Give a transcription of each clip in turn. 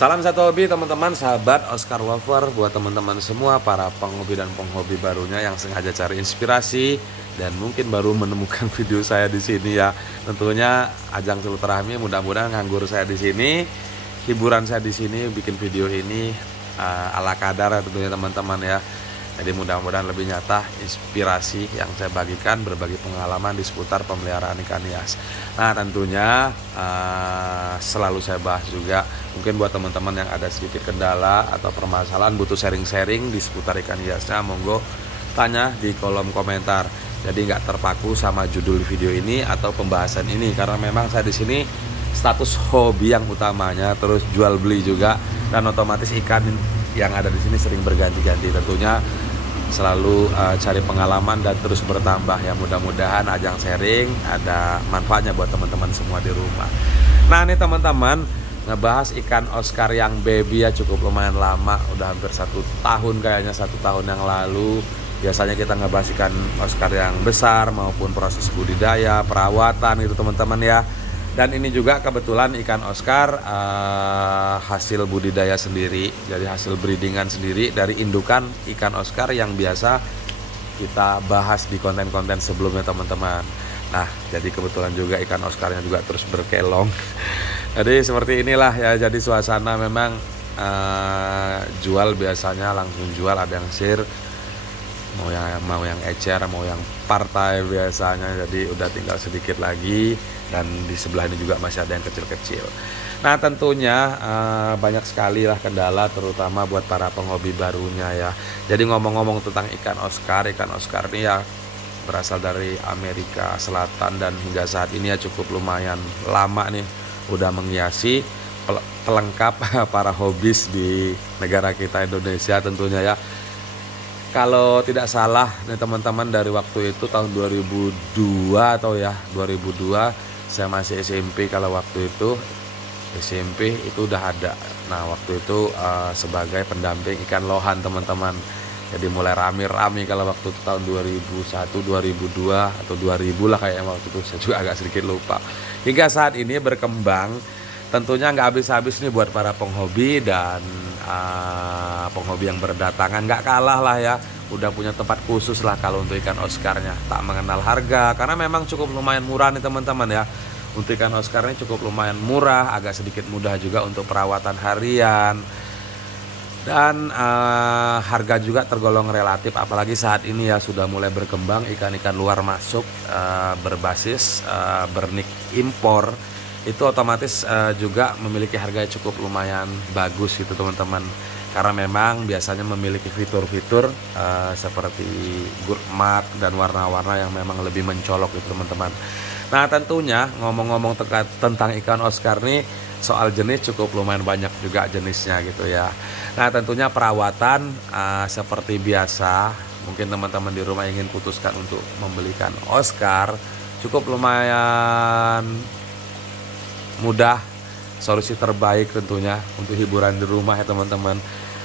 Salam satu hobi teman-teman, sahabat Oscar Lover, buat teman-teman semua para penghobi dan penghobi barunya yang sengaja cari inspirasi dan mungkin baru menemukan video saya di sini ya. Tentunya ajang silaturahmi, mudah-mudahan nganggur saya di sini, hiburan saya di sini bikin video ini ala kadar tentunya teman-teman ya. Jadi mudah-mudahan lebih nyata inspirasi yang saya bagikan, berbagi pengalaman di seputar pemeliharaan ikan hias. Nah tentunya selalu saya bahas juga, mungkin buat teman-teman yang ada sedikit kendala atau permasalahan butuh sharing-sharing di seputar ikan hiasnya, monggo tanya di kolom komentar. Jadi nggak terpaku sama judul video ini atau pembahasan ini, karena memang saya di sini status hobi yang utamanya, terus jual beli juga, dan otomatis ikan yang ada di sini sering berganti-ganti. Tentunya selalu cari pengalaman dan terus bertambah ya. Mudah-mudahan ajang sharing ada manfaatnya buat teman-teman semua di rumah. Nah ini teman-teman, ngebahas ikan Oscar yang baby ya, cukup lumayan lama, udah hampir 1 tahun kayaknya, 1 tahun yang lalu. Biasanya kita ngebahas ikan Oscar yang besar maupun proses budidaya, perawatan gitu teman-teman ya. Dan ini juga kebetulan ikan Oscar hasil budidaya sendiri, jadi hasil breedingan sendiri dari indukan ikan Oscar yang biasa kita bahas di konten-konten sebelumnya teman-teman. Nah jadi kebetulan juga ikan Oscarnya juga terus berkelong. Jadi seperti inilah ya, jadi suasana memang jual biasanya langsung jual, ada yang sir, mau yang ecer, mau yang partai biasanya. Jadi udah tinggal sedikit lagi, dan di sebelah ini juga masih ada yang kecil-kecil. Nah tentunya banyak sekali lah kendala, terutama buat para penghobi barunya ya. Jadi ngomong-ngomong tentang ikan Oscar ini ya berasal dari Amerika Selatan, dan hingga saat ini ya cukup lumayan lama nih udah menghiasi pelengkap para hobis di negara kita Indonesia tentunya ya. Kalau tidak salah nih teman-teman, dari waktu itu tahun 2002 atau ya 2002, saya masih SMP. Kalau waktu itu SMP itu udah ada. Nah waktu itu sebagai pendamping ikan lohan teman-teman. Jadi mulai rame-rame kalau waktu itu tahun 2001, 2002 atau 2000 lah kayaknya waktu itu, saya juga agak sedikit lupa. Hingga saat ini berkembang, tentunya nggak habis-habis nih buat para penghobi dan penghobi yang berdatangan. Nggak kalah lah ya, udah punya tempat khusus lah kalau untuk ikan Oscarnya. Tak mengenal harga, karena memang cukup lumayan murah nih teman-teman ya. Untuk ikan Oscar ini cukup lumayan murah, agak sedikit mudah juga untuk perawatan harian, dan harga juga tergolong relatif. Apalagi saat ini ya sudah mulai berkembang ikan-ikan luar masuk berbasis bernik impor, itu otomatis juga memiliki harga yang cukup lumayan bagus gitu teman-teman, karena memang biasanya memiliki fitur-fitur seperti good mark dan warna-warna yang memang lebih mencolok gitu teman-teman. Nah tentunya ngomong-ngomong tentang ikan Oscar nih, soal jenis cukup lumayan banyak juga jenisnya gitu ya. Nah tentunya perawatan seperti biasa, mungkin teman-teman di rumah ingin putuskan untuk membelikan Oscar, cukup lumayan mudah, solusi terbaik tentunya untuk hiburan di rumah ya teman-teman.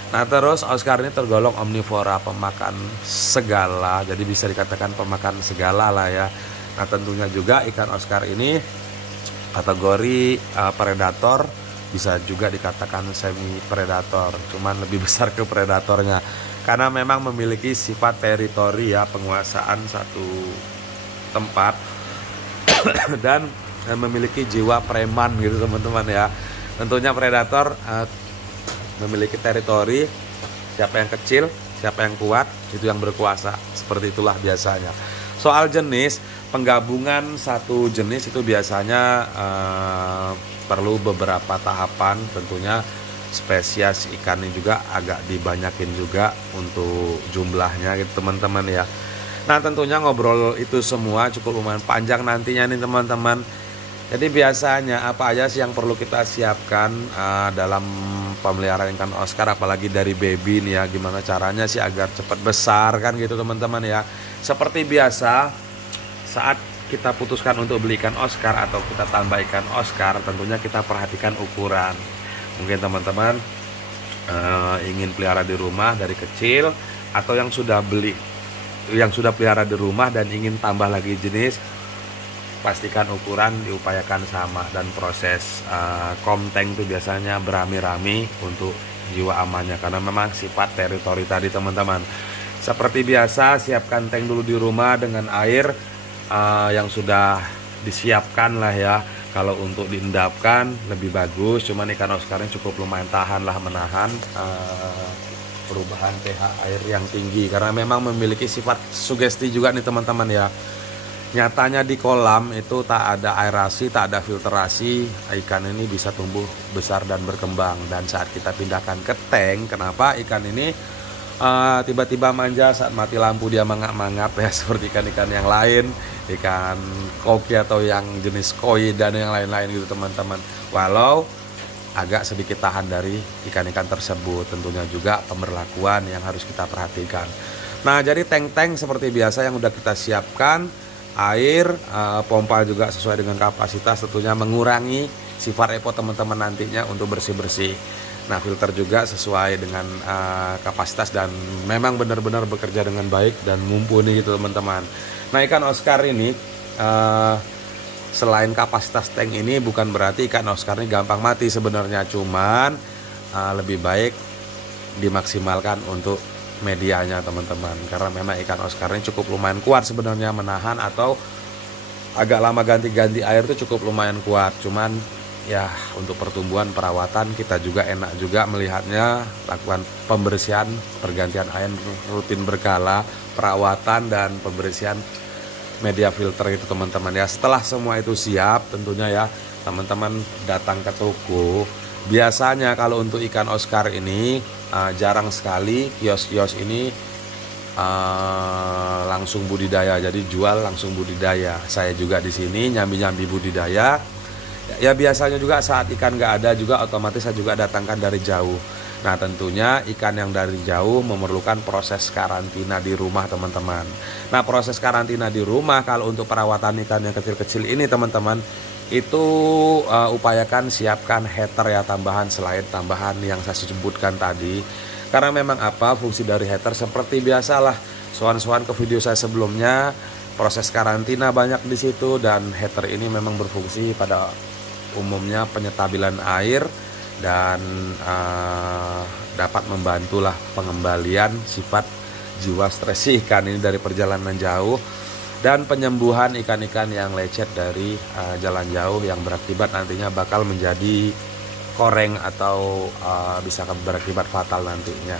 Nah terus Oscar ini tergolong omnivora, pemakan segala, jadi bisa dikatakan pemakan segala lah ya. Nah tentunya juga ikan Oscar ini kategori predator, bisa juga dikatakan semi predator, cuman lebih besar ke predatornya, karena memang memiliki sifat teritori ya, penguasaan satu tempat dan memiliki jiwa preman gitu teman-teman ya. Tentunya predator memiliki teritori, siapa yang kecil, siapa yang kuat, itu yang berkuasa, seperti itulah biasanya. Soal jenis, penggabungan satu jenis itu biasanya perlu beberapa tahapan. Tentunya spesies ikan ini juga agak dibanyakin juga untuk jumlahnya gitu teman-teman ya. Nah tentunya ngobrol itu semua cukup lumayan panjang nantinya nih teman-teman. Jadi biasanya apa aja sih yang perlu kita siapkan dalam pemeliharaan ikan Oscar, apalagi dari baby nih ya, gimana caranya sih agar cepat besar kan gitu teman-teman ya. Seperti biasa, saat kita putuskan untuk beli ikan Oscar atau kita tambah ikan Oscar, tentunya kita perhatikan ukuran. Mungkin teman-teman ingin pelihara di rumah dari kecil, atau yang sudah pelihara di rumah dan ingin tambah lagi jenis, pastikan ukuran diupayakan sama, dan proses komteng itu biasanya berami-rami untuk jiwa amannya, karena memang sifat teritori tadi teman-teman. Seperti biasa, siapkan tank dulu di rumah dengan air yang sudah disiapkan lah ya. Kalau untuk diendapkan lebih bagus, cuman ikan Oscar ini cukup lumayan tahan lah, menahan perubahan pH air yang tinggi, karena memang memiliki sifat sugesti juga nih teman-teman ya. Nyatanya di kolam itu tak ada aerasi, tak ada filtrasi, ikan ini bisa tumbuh besar dan berkembang. Dan saat kita pindahkan ke tank, kenapa ikan ini tiba-tiba manja saat mati lampu dia mangap-mangap ya, seperti ikan-ikan yang lain, ikan koki atau yang jenis koi dan yang lain-lain gitu teman-teman. Walau agak sedikit tahan dari ikan-ikan tersebut, tentunya juga pemberlakuan yang harus kita perhatikan. Nah, jadi tank-tank seperti biasa yang udah kita siapkan, air, pompa juga sesuai dengan kapasitas, tentunya mengurangi sifat repot teman-teman nantinya untuk bersih-bersih. Nah, filter juga sesuai dengan kapasitas dan memang benar-benar bekerja dengan baik dan mumpuni gitu teman-teman. Nah, ikan Oscar ini selain kapasitas tank ini bukan berarti ikan Oscar ini gampang mati sebenarnya, cuman lebih baik dimaksimalkan untuk medianya teman-teman, karena memang ikan Oscar ini cukup lumayan kuat sebenarnya menahan, atau agak lama ganti-ganti air itu cukup lumayan kuat. Cuman ya untuk pertumbuhan perawatan kita juga enak juga melihatnya, lakukan pembersihan pergantian air rutin berkala, perawatan dan pembersihan media filter itu teman-teman ya. Setelah semua itu siap, tentunya ya teman-teman datang ke toko. Biasanya kalau untuk ikan Oscar ini jarang sekali kios-kios ini langsung budidaya, jadi jual langsung budidaya. Saya juga di sini nyambi-nyambi budidaya. Ya biasanya juga saat ikan nggak ada juga otomatis saya juga datangkan dari jauh. Nah, tentunya ikan yang dari jauh memerlukan proses karantina di rumah teman-teman. Nah, proses karantina di rumah kalau untuk perawatan ikan yang kecil-kecil ini teman-teman, itu upayakan siapkan heater ya tambahan, selain tambahan yang saya sebutkan tadi. Karena memang fungsi dari heater seperti biasalah, soan-soan ke video saya sebelumnya, proses karantina banyak di situ, dan heater ini memang berfungsi pada umumnya penyetabilan air dan dapat membantulah pengembalian sifat jiwa stres ikan ini dari perjalanan jauh, dan penyembuhan ikan-ikan yang lecet dari jalan jauh yang berakibat nantinya bakal menjadi koreng atau bisa berakibat fatal nantinya.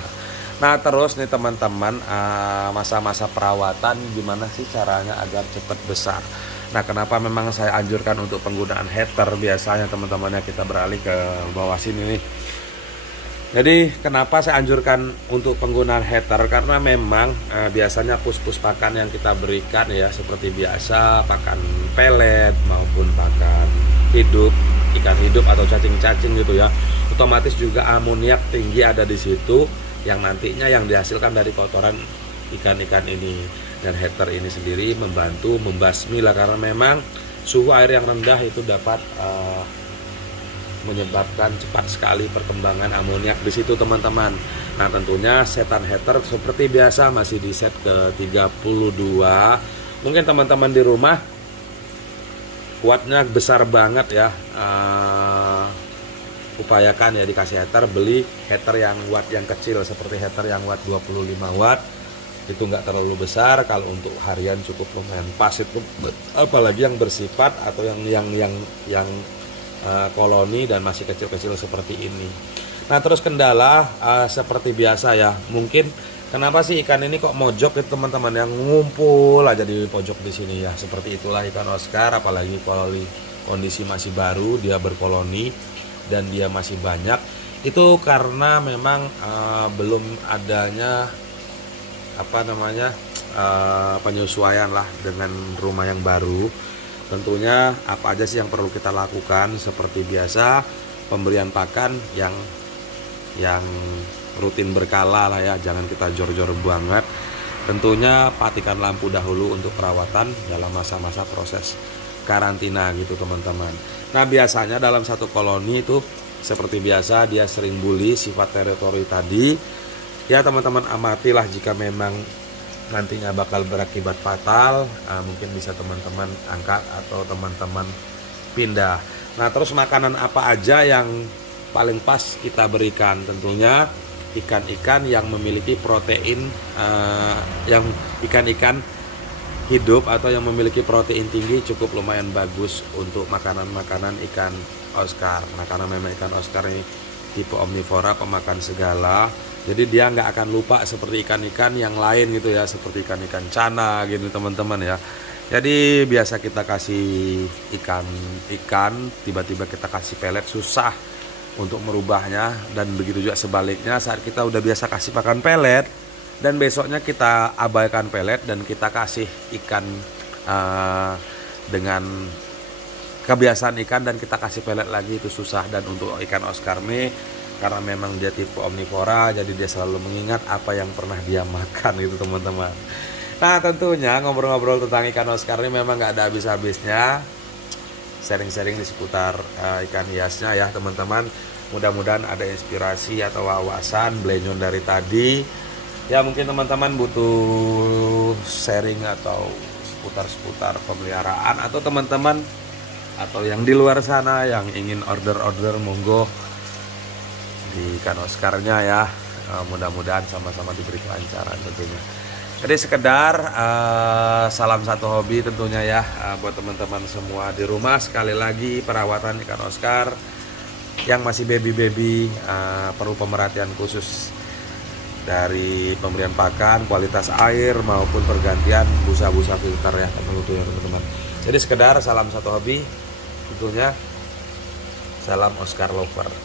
Nah, terus nih teman-teman, masa-masa perawatan gimana sih caranya agar cepat besar? Nah, kenapa memang saya anjurkan untuk penggunaan heater biasanya teman-temannya, kita beralih ke bawah sini nih. Jadi kenapa saya anjurkan untuk penggunaan heater? Karena memang biasanya pus-pus pakan yang kita berikan ya seperti biasa, pakan pelet maupun pakan hidup, ikan hidup atau cacing-cacing gitu ya, otomatis juga amoniak tinggi ada di situ yang nantinya yang dihasilkan dari kotoran ikan-ikan ini. Dan heater ini sendiri membantu membasmi lah, karena memang suhu air yang rendah itu dapat menyebabkan cepat sekali perkembangan amoniak di situ teman-teman. Nah, tentunya setan heater seperti biasa masih di set ke 32. Mungkin teman-teman di rumah wattnya besar banget ya, upayakan ya dikasih heater, beli heater yang watt yang kecil seperti heater yang watt 25 watt. Itu nggak terlalu besar, kalau untuk harian cukup lumayan pas itu, apalagi yang bersifat atau yang koloni dan masih kecil-kecil seperti ini. Nah, terus kendala seperti biasa ya, mungkin kenapa sih ikan ini kok mojok itu teman-teman, yang ngumpul aja di pojok di sini ya. Seperti itulah ikan Oscar, apalagi kalau kondisi masih baru dia berkoloni dan dia masih banyak, itu karena memang belum adanya penyesuaian lah dengan rumah yang baru. Tentunya apa aja sih yang perlu kita lakukan? Seperti biasa, pemberian pakan yang rutin berkala lah ya, jangan kita jor-jor banget. Tentunya patikan lampu dahulu untuk perawatan dalam masa-masa proses karantina gitu teman-teman. Nah, biasanya dalam satu koloni itu seperti biasa dia sering bully, sifat teritori tadi. Ya teman-teman, amatilah jika memang nantinya bakal berakibat fatal, mungkin bisa teman-teman angkat atau teman-teman pindah. Nah, terus makanan apa aja yang paling pas kita berikan? Tentunya ikan-ikan yang memiliki protein, yang ikan-ikan hidup atau yang memiliki protein tinggi cukup lumayan bagus untuk makanan-makanan ikan Oscar. Nah, karena memang ikan Oscar ini tipe omnivora, pemakan segala, jadi dia nggak akan lupa seperti ikan-ikan yang lain gitu ya, seperti ikan-ikan cana gitu teman-teman ya. Jadi biasa kita kasih ikan tiba-tiba kita kasih pelet susah untuk merubahnya, dan begitu juga sebaliknya saat kita udah biasa kasih makan pelet dan besoknya kita abaikan pelet dan kita kasih ikan dengan kebiasaan ikan dan kita kasih pelet lagi, itu susah. Dan untuk ikan Oscar ini karena memang dia tipe omnivora, jadi dia selalu mengingat apa yang pernah dia makan itu teman-teman. Nah, tentunya ngobrol-ngobrol tentang ikan Oscar ini memang gak ada habis-habisnya, sharing-sharing di seputar ikan hiasnya ya teman-teman. Mudah-mudahan ada inspirasi atau wawasan blenyon dari tadi ya. Mungkin teman-teman butuh sharing atau seputar pemeliharaan, atau teman-teman atau yang di luar sana yang ingin order monggo di ikan Oscarnya ya. Mudah-mudahan sama-sama diberi kelancaran tentunya. Jadi sekedar salam satu hobi tentunya ya, buat teman-teman semua di rumah. Sekali lagi, perawatan ikan Oscar yang masih baby perlu pemerhatian khusus dari pemberian pakan, kualitas air maupun pergantian busa-busa filter ya teman-teman. Jadi sekedar salam satu hobi tentunya, salam Oscar Lover.